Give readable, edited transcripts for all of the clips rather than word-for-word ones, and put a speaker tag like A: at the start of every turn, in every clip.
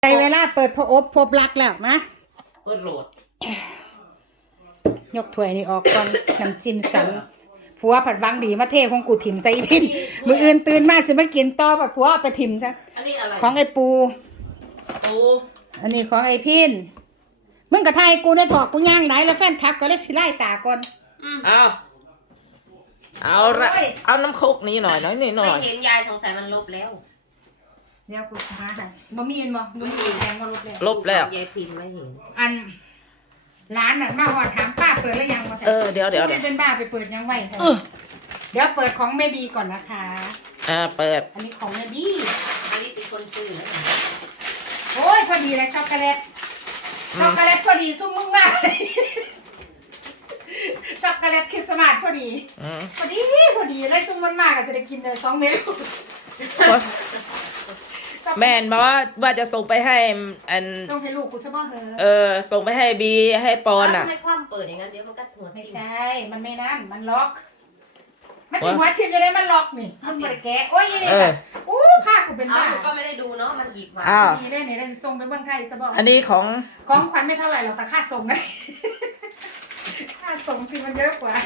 A: ใจเวลาเปิดพบพบรักแล้วนะ
B: เปิดโหลด
A: ยกถ้วยนี่ออกก่อนน้ำจิ้มสันผัวผัดวังดีมาเทของกูถิ่มใส่พินมืออื่นตื่นมาสิมากินต่อผัดผัวเอาไปถิ่มซะ
B: อันนี้อะไร
A: ของไอ้ปูอันนี้ของไอ้พินมึงกับไทยกูได้ถอกกูย่างไหนแล้วแฟนคลับก็เลยสิไล่ตาก่อน
B: เอาละเอาน้ำคุกนี้หน่อยนี่หน่อย
C: ไม่เห็นยายสงสัยมันลบแล้ว
A: เดี๋ยวกูมาค่ะบ่มีเห็นบ่มีแดงบ่ลบแล้ว
B: ลบแล้ว
C: ยายพินไม่เห็น
A: อันร้านน่ะมาหอดถามป้าเปิดแล้วยังมา
B: เดี๋ยว
A: เป็นบ้าไปเปิดยังไว้เดี๋ยวเปิดของแม่บีก่อนนะคะ
B: เปิด
A: อันนี้ของแม่บี
C: อันนี้เป็นคนซื้อนะ
A: โอ้ยพอดีเลยช็อกโกแลตพอดีซุ่มมึงมากช็อกโกแลตคริสต์มาสพอดีเลยซุ่มมันมากจะได้กินเลย2 เม็ด
B: แม่นบอกว่าจะส่งไปให้
A: ส่งให้ลูกกูซะบ่
B: ส่งไปให้บีให้ปอนอ่ะ
C: ไม่คว่ำเปิดอย่างนั้นเดี๋ยวมันก็หัว
A: ไม่ใช่มันไม่นั่นมันล็อกมันถึงหัวทิ่มจะได้มันล็อกนี่มันบริแกโอ้ยนี่ผ้ากูเป็นบ้า
C: ก็ไม่ได้ดูเนาะมันหยิบมา
A: นี่ได้เนี่ยได้ส่งไปเมืองไทยซะบ่
B: อันนี้ของ
A: ขวัญไม่เท่าไหร่หรอกแต่ค่าส่งนะค่าส่งสิมันเยอะกว่า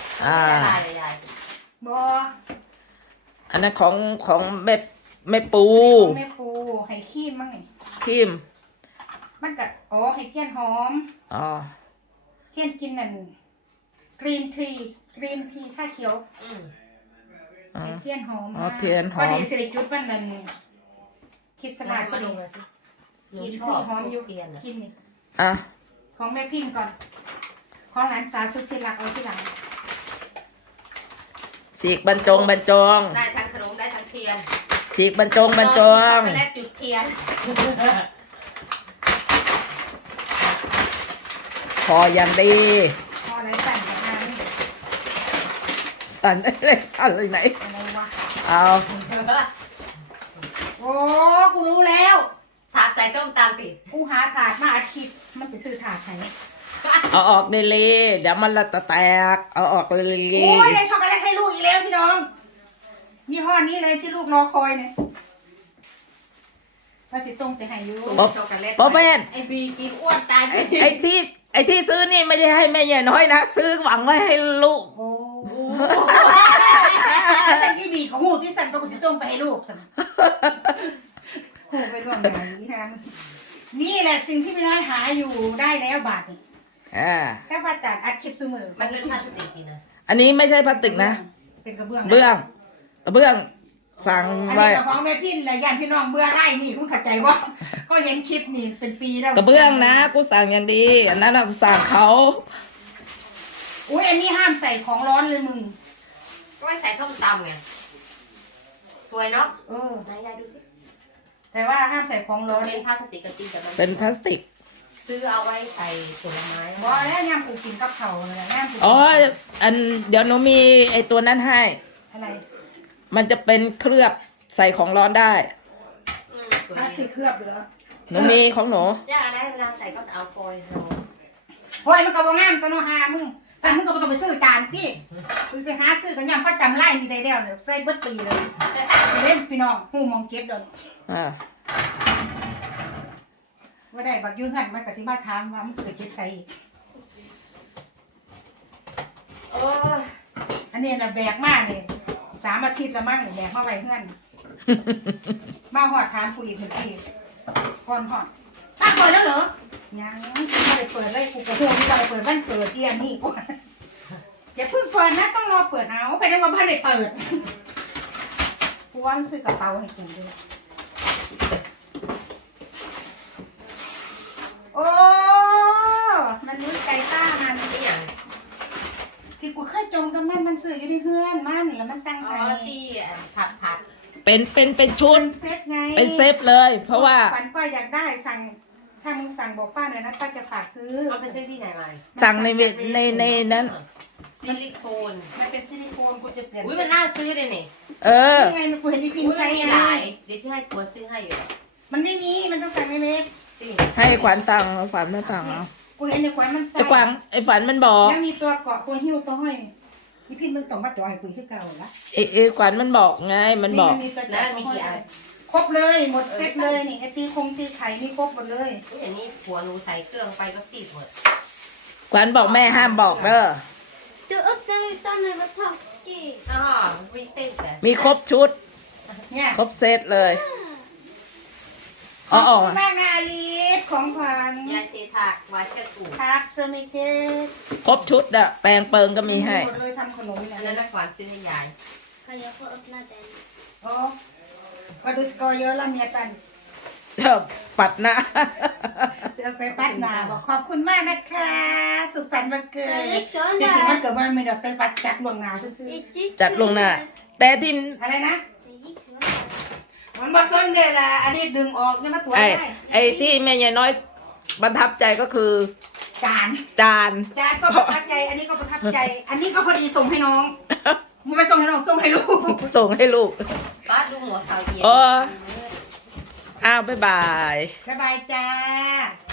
A: บ่
B: อันนั้นของแม่ปู
A: ให้ขี้มั้งนี่
B: ขี้ม
A: มันกัดให้เทียนหอมเทียนกินนั่นกรีนทีชาเขียวให้เทียนหอม
B: เทียนหอม
A: พอดีสิริจุดวันนั้นคริสต์มาส
C: ก็ลงเลยสิ
A: กินหอมอยู่กินนี่ของแม่พิมพ์ก่อนของหลานสาวสุดที่รักเอาที่หลัง
B: ฉีกบรรจง
C: ได้ทั้งขนมได้ทั้งเทียน
B: ฉีกบรรจง
C: ช็อกโกแลตจุดเทียน
B: พออย่างดี
A: พออะไรสั่นกันมา
B: สั่นอะไรสั่นเลยไหน
A: อะไรวะ
B: เอา
A: โอ้กูรู้แล้ว
C: ถาดใส่ส้มตำติ
A: กูหาถาดมาอาทิตย์มันไปซื้อถาดไหน
B: เอาออกเดี๋ยวมันละแตกเอาออกเลย
A: โอ้ยได้ช็อกโกแลตให้ลูกอีกแล้วพี่น้องยี่ห้อนี้เลยที่ลูกรอคอยเนี่ยว่าสิส่งไปให้ยู
B: ช็อกโกแลตป๊อปแมน
C: ไอบีกินอ้วนตาย
B: ไอที่ซื้อนี่ไม่ได้ให้แม่ใหญ่น้อยนะซื้อหวังไว้ให้ลูก
A: โอ้สันยี่บีของหูที่สันต้องสิส่งไปให้ลูกสันโหไปร่วงไหนนี่แหละสิ่งที่พี่น้อยหาอยู่ได้แล้วบาทนี่แค่ผ่าตัดอัดคลิปเสมอ
C: มันเป็นพลาสติกนะ
B: อันนี้ไม่ใช่พลาสติกนะ
A: เป็นกระเบื้อง
B: สั่ง
A: ไว้อันนี้กับของแม่พินและญาติพี่น้องเบื่อไล่นี่คุณเข้าใจว่าก็เห็นคลิปนี่เป็นปีแล้ว
B: กระเบื้องนะกูสั่งอย่างดีอันนั้นสั่งเขา
A: อุ้ยอันนี้ห้ามใส่ของร้อนเลยมึง
C: ก็ไม่ใส่ส้มตำไงสวยเนาะไหนยายดูสิ
A: แต่ว่าห้ามใส่ของร้อน
C: เป็นพลาสติกกระติกแต่มัน
B: เป็นพลาสติก
C: ซื้อเอาไว้ใส่ผลไม้
A: บ่แล้วย่างกูกินกับเขาเลยย่างกู
B: อันเดี๋ยวหนูมีไอตัวนั้นให้
A: อะไร
B: มันจะเป็นเคลือบใส่ของร้อนได้
A: พลาสติกเคลือบเหรอ
B: หนูมีของหนู
C: ย่าได้เวลาใส่ก็จะเอาฟอยล์
A: มันก็บ่งามตัวโนฮามึงใส่มึงก็ต้องไปซื้อจานพี่ไปหาซื้อกันยำก็จำไล่มีได้แล้วเนี่ยใส่เบิดปีเลยเล่นพี่น้องหูมองเก็บเดินว่าได้บักยุ่งหันมันกับสิบ้าถามว่ามึงจะไปเก็บใส่อีกอันนี้นะแบกมากเลย3 อาทิตย์ละมั่งแบกมาไว้เพื่อนมาหอดทานผู้อีกเป็นที่ก่อนหอดป้าเปิดแล้วเหรอยังไม่ได้เปิดเลยกูกระโหนี่ไปเปิดบ้านเปิดเตี้ยนี่กูอย่าเพิ่งเปิดนะต้องรอเปิดเอาไปได้ว่าบ้านได้เปิดกูว่ามันซื้อกระเป๋าให้กูด้วยโอ้มันรู้ใจป้ามันที่กูเคยจมกับมันซื้ออยู่ในเฮือนมันแล้วมันสั่งให้
C: ที่ผัด
B: เป็นชุด
A: เซตไง
B: เป็นเซฟเลยเพราะว่า
A: ฝันป้าอยากได้สั่งถ้ามึงสั่งบอกป้าหน่อยนะป้าจะฝากซื้อ
C: เอาไปซื้อที่ไหนมา
B: สั่งในนั้น
C: ซิลิโคน
A: มันเป็นซิลิโคนกูจะเปลี่ยน
C: มันน่าซื้อเลยนี่
A: ยังไงมันกูเห็นที่พิมพ์ใช้ไง
C: เดี๋ยวที่ให้ตัวซื้อให้อยู่
A: มันไม่มีมันต้องสั่งในเว็บ
B: ให้ขวัญสั่งฝันมาสั่งเอา
A: กูเห็นในขวัญมันใส่
B: แต่ขวัญไอ้ฝันมันบอก
A: ยังมีตัวเกาะตัวหิ้วตัวห้อยที่พิมพ์มึงต้องมาจ่อยปุ๋ยที่เก่าละ
B: ขวัญมันบอกไงมันบอก
C: แล้วมีกี่อัน
A: ครบเลยหมดเซตเลยนี่ไอตีไข่นี่ครบหมดเลย
C: นี่อันนี้ผัวหนูใส่เครื่องไปก็ซีดหมด
B: ขวัญบอกแม่ห้ามบอกเด้อ
D: Du uppdaterar med vad taskigt.
C: อ๋อวิ่งเต้นแต่
B: มีครบชุด
A: เนี่ย
B: ครบเซตเลย
A: ข
B: อ๋
A: อ
B: อบ
A: คุณมากนะอลิสของขวัญ
C: ยายเซทากวาเชกู
A: ทักเซมิเกต
B: ครบชุดอะแปรงเปิงก็มีให้
A: หมดเลยทำขนมเนี่
C: อั
A: ย
C: นนั้นนักขวัญซื้อให้ยาย
D: Kan jag få öppna den?
A: โอ้มาดูสกอร์เยอะแล้วเมียตัน
B: เดี๋ยวปัดหน้า
A: จะเอาไปปัดหนาบอกขอบคุณมากนะคะ สุขสันต์วันเกิด
D: Det gick
A: จริงๆวัน
D: sönder.
A: เกิดวันไม่ดอกเต้นปัดจัดลวงหนาซื่อ
D: Det gick
B: จัดลงหน้า แต่ที่
A: ๆอะไรนะ
D: Det gick sönder.
A: มันบ่ส้นเดียวละอันนี้ดึงออกเนี่ยมาตัว
B: ไอ้
A: ได้
B: ไอ้ที่แม่ยายน้อยประทับใจก็คือ
A: จาน
B: จาน
A: จานก็ประทับใจ อันนี้ก็ประทับใจ อันนี้ก็พอดีส่งให้น้องมึงไปส่งให้น้องส่งให้ลูก
B: ส่งให้ลูก
C: ป้าดูหัวขาวเย็น
B: อ๋อ อ้าวบ๊ายบาย
A: บ๊ายบายจ้า